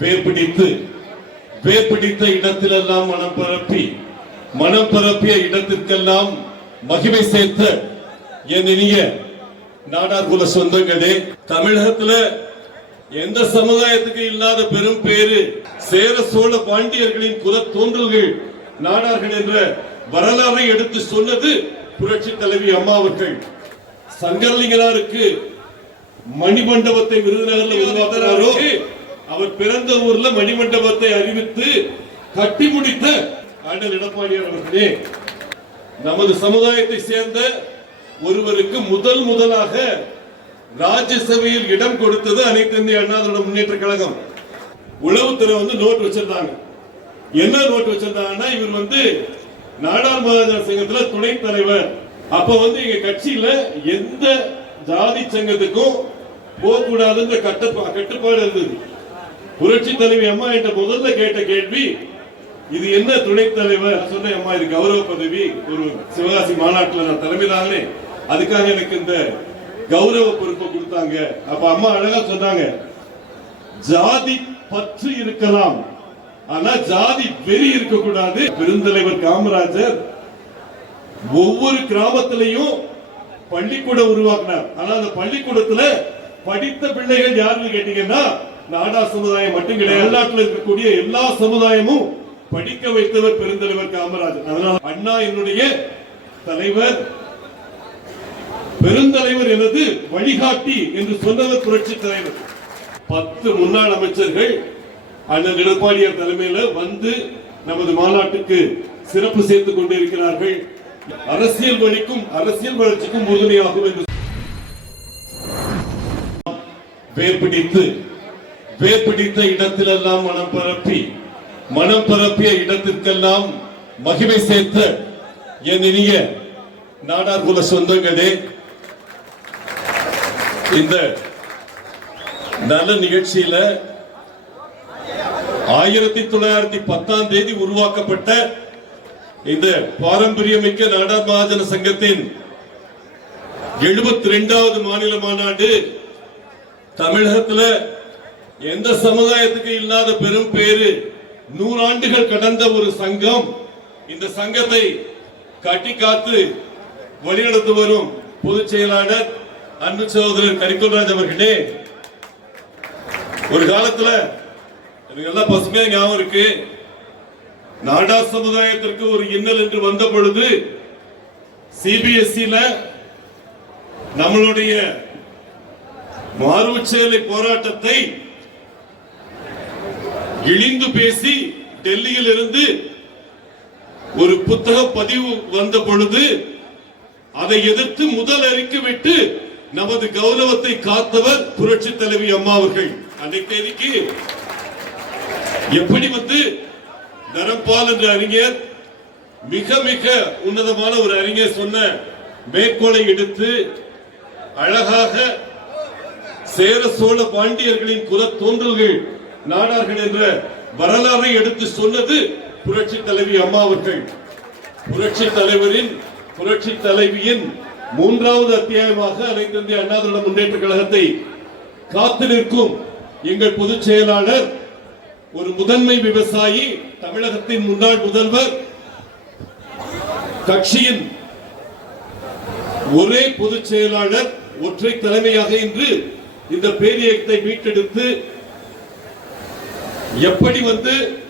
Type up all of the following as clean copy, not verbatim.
வேர்பிடித்த இடத்திலெல்லாம் மனம் பரப்பிய இடத்திற்கெல்லாம் மகிமை சேர்த்த என் இனிய நாடார் குல சொந்தங்களே, தமிழகத்துல எந்த சமுதாயத்துக்கு இல்லாத பெரும் பேரு சேர சோழ பாண்டியர்களின் குல தோன்றல்கள் நாடார்கள் என்ற வரலாறை எடுத்து சொன்னது புரட்சி தலைவி அம்மா அவர்கள். சங்கரலிங்கனாருக்கு மணிமண்டபத்தை விருதுநகர்ல உருவாக்கினாரோ, அவர் பிறந்த ஊர்ல மணிமண்டபத்தை அறிவித்து கட்டி முடித்த அண்ணல் எடப்பாடியார் அவர்களே, நமது சமுதாயத்தை சேர்ந்த ஒருவருக்கு முதலாக ராஜ்யசபையில் இடம் கொடுத்தது அனைத்து இந்திய அண்ணா திராவிட முன்னேற்ற கழகம். உளவுத்துறை நோட் வச்சிருந்தாங்க. என்ன நோட் வச்சிருந்தாங்கன்னா, இவர் நாடார் மகாஜன சங்கத்துல துணைத் தலைவர். அப்ப எங்க கட்சியில எந்த ஜாதி சங்கத்துக்கும் போக கூடாதுன்ற கட்டுப்பாடு இருந்தது. புரட்சி தலைவி அம்மா என்ற முதல்ல கேட்ட கேள்வி, இது என்ன துணைத் தலைவர்? சொன்ன அம்மா, இது கௌரவ பதவி, ஒரு சிவகாசி மாநாட்டில் நான் தலைமை தானே, அதுக்காக எனக்கு இந்த கௌரவ பொறுப்பை கொடுத்தாங்க. அப்ப அம்மா அழகா சொன்னாங்க, ஜாதி பற்று இருக்கலாம், ஆனா ஜாதி வெறி இருக்கக்கூடாது. பெருந்தலைவர் காமராஜர் ஒவ்வொரு கிராமத்திலையும் பள்ளிக்கூடம் உருவாக்கினார். ஆனா அந்த பள்ளிக்கூடத்துல படித்த பிள்ளைகள் யாருன்னு கேட்டீங்கன்னா, நாடார் சமுதாயம் மட்டும் கிடையாது, தமிழ்நாட்டில் இருக்கக்கூடிய எல்லா சமுதாயமும் படிக்க வைத்தவர் பெருந்தலைவர் காமராஜர். அதனால அண்ணா என்னுடைய தலைவர், பெருந்தலைவர் எனது வழிகாட்டி என்று சொன்னவர் புரட்சி தலைவர். 10 முன்னாள் அமைச்சர்கள் அண்ணன் எடப்பாடியார் தலைமையில் நமது மாநாட்டுக்கு சிறப்பு சேர்த்துக் கொண்டிருக்கிறார்கள். அரசியல் பணிக்கும் அரசியல் வளர்ச்சிக்கும் உறுதுணையாகும் என்று வேர்பிடித்த இடத்திலெல்லாம் மனம் பரப்பிய இடத்திற்கெல்லாம் மகிமை சேர்த்த என் இனிய நாடார் குல சொந்தங்களே, இந்த நல்ல நிகழ்ச்சியில 1910 உருவாக்கப்பட்ட இந்த பாரம்பரியமிக்க நாடார் மகாஜன சங்கத்தின் 72வது மாநில மாநாடு தமிழகத்துல எந்த சமுதாயத்துக்கு இல்லாத பெரும் பேரு 100 ஆண்டுகள் கடந்த ஒரு சங்கம். இந்த சங்கத்தை கட்டி காத்து வழிநடத்தி வரும் பொதுச் செயலாளர் அன்பு சகோதரர் கரிக்கோல்ராஜ் அவர்களே, ஒரு காலத்துல எனக்கு எல்லாம் பசுமையா ஞாபகம் இருக்கு, நாடார் சமுதாயத்திற்கு ஒரு இன்னல் என்று வந்த பொழுது சிபிஎஸ்இல நம்மளுடைய மாறுச்சேலை போராட்டத்தை இழிந்து பேசி டெல்லியில் இருந்து ஒரு புத்தக பதிவு வந்த பொழுது அதை எதிர்த்து முதல் அறிக்கை விட்டு நமது கௌரவத்தை காத்தவர் புரட்சி தலைவி அம்மா அவர்கள். அன்றைக்கு எப்படி தரம்பால் என்ற அறிஞர், மிக மிக உன்னதமான ஒரு அறிஞர் சொன்ன மேற்கோளை எடுத்து அழகாக சேர சோழ பாண்டியர்களின் குல தோன்றல்கள் நாடார்கள் என்ற வரலாறை எடுத்து சொன்னது புரட்சி தலைவி அம்மா அவர்கள். புரட்சி தலைவியின் 3வது அத்தியாயமாக அனைத்து இந்திய அண்ணா திராவிட முன்னேற்ற கழகத்தை காத்து நிற்கும் எங்கள் பொதுச் செயலாளர், ஒரு முதன்மை விவசாயி, தமிழகத்தின் முன்னாள் முதல்வர், கட்சியின் ஒரே பொதுச் செயலாளர், ஒற்றை தலைமையாக இன்று இந்த பேரியக்கத்தை மீட்டெடுத்து எப்படி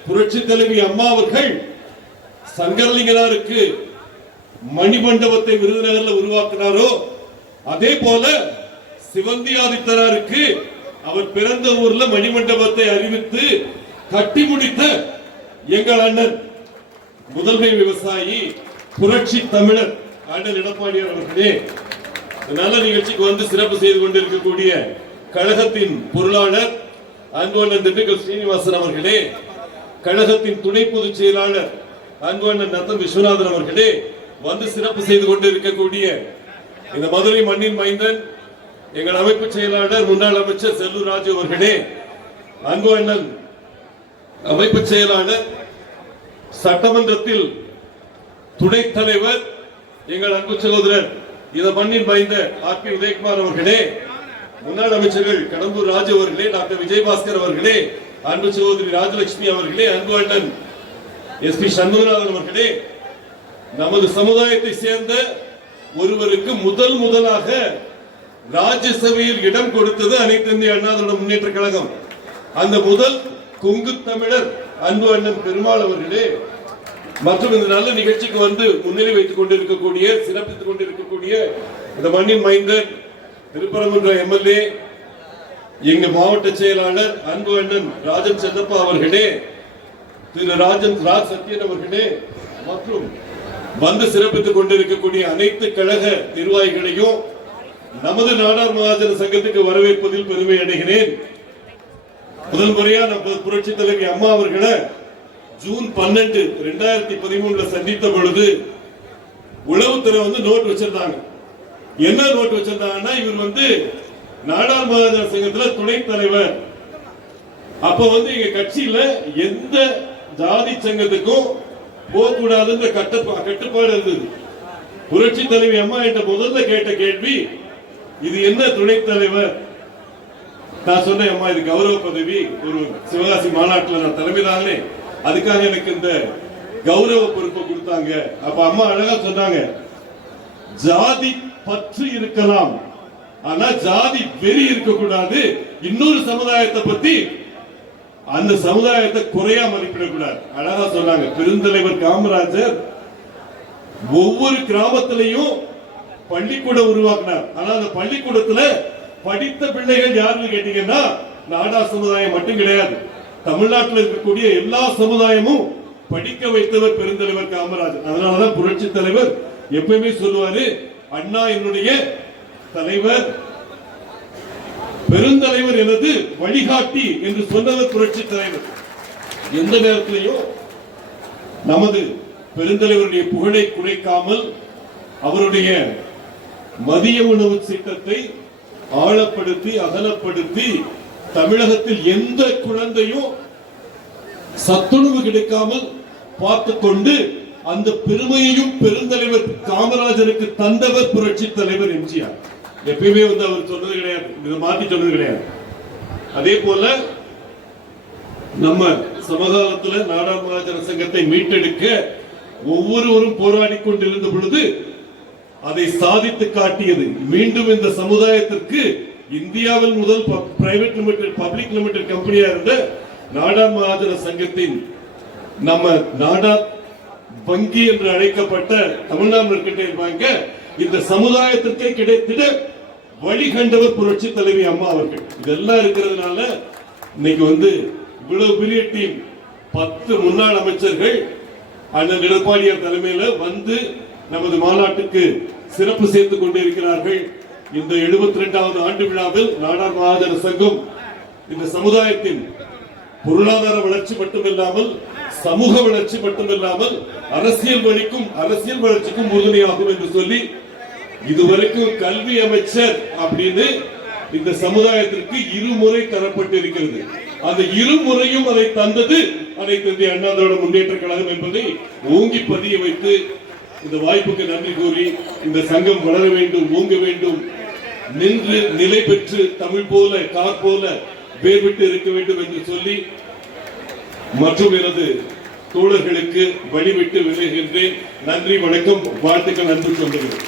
புரட்சி தலைவி அம்மா அவர்கள் சங்கரலிங்கனாருக்கு மணிமண்டபத்தை விருதுநகர்ல உருவாக்கினாரோ, அதே போல சிவந்தி ஆதித்தனாருக்கு அவர் பிறந்த ஊர்ல மணிமண்டபத்தை அறிவித்து கட்டி முடித்த எங்கள் அண்ணன் முதன்மை விவசாயி, புரட்சி தமிழர் அண்ணல் எடப்பாடியார் அவர்களே, நல்ல நிகழ்ச்சிக்கு சிறப்பு செய்து கொண்டிருக்கக்கூடிய கழகத்தின் பொருளாளர் அன்பு அண்ணன் திண்டுக்கல் ஸ்ரீனிவாசன் அவர்களே, கழகத்தின் துணை பொதுச் செயலாளர் அன்பு அண்ணன் நத்தம் விஸ்வநாதன் அவர்களே, சிறப்பு செய்து கொண்டிருக்கக்கூடிய இந்த மதுரை மண்ணின் மைந்தன் எங்கள் அமைப்பு செயலாளர் முன்னாள் அமைச்சர் செல்லூர் ராஜு அவர்களே, அன்பு அண்ணன் அமைப்பு செயலாளர் சட்டமன்றத்தில் துணைத் தலைவர் எங்கள் அன்பு சகோதரர் இந்த மண்ணின் மைந்த ஆர்.பி. உதயகுமார் அவர்களே, முன்னாள் அமைச்சர்கள் கடம்பூர் ராஜு அவர்களே, டாக்டர் விஜயபாஸ்கர் அவர்களே, அன்பு சகோதரி ராஜலட்சுமி அவர்களே, அன்பு அண்ணன் எஸ்பி சண்முகநாதன் அவர்களே, நமது சமுதாயத்தை சேர்ந்த ஒருவருக்கு முதலாக ராஜ்யசபையில் இடம் கொடுத்தது அனைத்து இந்திய அண்ணா திராவிட முன்னேற்ற கழகம். அந்த முதல் கொங்கு தமிழர் அன்பு அண்ணன் பெருமாள் அவர்களே, மற்றும் இந்த நல்ல நிகழ்ச்சிக்கு வந்து முன்னிலை வைத்துக் கொண்டிருக்கக்கூடிய, சிறப்பித்துக் கொண்டிருக்கக்கூடிய இந்த மண்ணின் மைந்தர் திருப்பரங்குன்றம் எம்எல்ஏ, எங்க மாவட்ட செயலாளர் அன்பு அண்ணன் ராஜன் செல்லப்பா அவர்களே, திரு ராஜ் சத்யன் அவர்களே, மற்றும் வந்து சிறப்பித்துக் கொண்டிருக்கக்கூடிய அனைத்து கழக நிர்வாகிகளையும் நமது நாடார் மகாஜன சங்கத்துக்கு வரவேற்பதில் பெருமை அடைகிறேன். முதல் முறையா நம்ம புரட்சி தலைவி அம்மா அவர்களை ஜூன் 12, 2013 சந்தித்த பொழுது உளவுத்துறை வந்து நோட் வச்சிருந்தாங்க. என்ன நோட் வச்சிருந்தாங்கன்னா, இவர் வந்து நாடார் மகாஜன சங்கத்துல துணைத் தலைவர். அப்ப வந்து எங்க கட்சியில எந்த ஜாதி சங்கத்துக்கும் போகக்கூடாதுன்ற கட்டுப்பாடு இருந்தது. புரட்சி தலைவி அம்மா என்ற முதல்ல கேட்ட கேள்வி, இது என்ன துணைத் தலைவர்? நான் சொன்னேன், அம்மா இது கௌரவ பதவி, ஒரு சிவகாசி மாநாட்டில் நான் தலைமைதானே, அதுக்காக எனக்கு இந்த கௌரவ பொறுப்பை கொடுத்தாங்க. அப்ப அம்மா அழகா சொன்னாங்க, ஜாதி பற்று இருக்கலாம், ஆனா ஜாதி வெறி இருக்கக்கூடாது. இன்னொரு சமுதாயத்தை பத்தி அந்த சமுதாயத்தை குறையா மதிப்பிடக்கூடாது. அழகா சொன்னாங்க. பெருந்தலைவர் காமராஜர் ஒவ்வொரு கிராமத்திலையும் பள்ளிக்கூடம் உருவாக்கினார். ஆனா அந்த பள்ளிக்கூடத்துல படித்த பிள்ளைகள் யாருன்னு கேட்டீங்கன்னா நாடார் சமுதாயம் மட்டும் கிடையாது, தமிழ்நாட்டில் இருக்கக்கூடிய எல்லா சமுதாயமும் படிக்க வைத்தவர் பெருந்தலைவர் காமராஜர். அதனாலதான் புரட்சி தலைவர் எப்பயுமே சொல்லுவாரு, அண்ணா என்னுடைய தலைவர், பெருந்தலைவர் எனது வழிகாட்டி என்று சொன்னவர் புரட்சி தலைவர். எந்த நேரத்திலையும் நமது பெருந்தலைவருடைய புகழை குறைக்காமல் அவருடைய மதிய உணவு திட்டத்தை ஆழப்படுத்தி அகலப்படுத்தி தமிழகத்தில் எந்த குழந்தையும் சத்துணவு கிடைக்காமல் பார்த்துக் கொண்டு அந்த பெருமையையும் பெருந்தலைவர் காமராஜருக்கு தந்தவர் புரட்சி தலைவர் எம்ஜிஆர். எப்பயுமே வந்து அவர் சொன்னது கிடையாது, இதை மாற்றி சொன்னது கிடையாது. அதே போல நம்ம சமகாலத்துல நாடார் மகாஜன சங்கத்தை மீட்டெடுக்க ஒவ்வொருவரும் போராடி கொண்டிருந்த பொழுது அதை சாதித்து காட்டியது மீண்டும் இந்த சமுதாயத்திற்கு இந்தியாவில் முதல் பிரைவேட் லிமிடெட் பப்ளிக் லிமிடெட் கம்பெனியா இருந்த நாடார் மகாஜன சங்கத்தின் நம்ம நாடார் வங்கி என்று அழைக்கப்பட்ட தமிழ்நாடு மெர்கன்டைல் பேங்க் இந்த சமுதாயத்திற்கே கிடைத்திட வழிகண்டவர் புரட்சி தலைவி அம்மா அவர்கள். இதெல்லாம் இருக்கிறதுனால இன்னைக்கு வந்து இவ்வளவு பெரிய டீம், 10 முன்னாள் அமைச்சர்கள் அண்ணன் எடப்பாடியார் தலைமையில வந்து நமது மாநாட்டுக்கு சிறப்பு சேர்த்துக் கொண்டிருக்கிறார்கள். இந்த 72வது ஆண்டு விழாவில் நாடார் மகாஜன சங்கம் இந்த சமுதாயத்தின் பொருளாதார வளர்ச்சி மட்டுமில்லாமல் சமூக வளர்ச்சி மட்டுமில்லாமல் அரசியல் வளர்ச்சிக்கும் உறுதுணையாகும் என்று சொல்லி இதுவரைக்கும் கல்வி அமைச்சர் அப்படின்னு இந்த சமுதாயத்திற்கு 2 முறை தரப்பட்டிருக்கிறது. அந்த 2 முறையும் அதை தந்தது அனைத்து இந்திய அண்ணா திராவிட முன்னேற்ற கழகம் என்பதை ஓங்கி பதிய வைத்து இந்த வாய்ப்புக்கு நன்றி கூறி இந்த சங்கம் வளர வேண்டும், ஓங்க வேண்டும், நின்று நிலை பெற்று தமிழ் போல கார் போல வேர்விட்டு இருக்க வேண்டும் என்று சொல்லி மற்றும் எனது தோழர்களுக்கு வழிவிட்டு விளைகின்றேன். நன்றி, வணக்கம், வாழ்த்துக்கள், அன்பு சொல்லுங்கள்.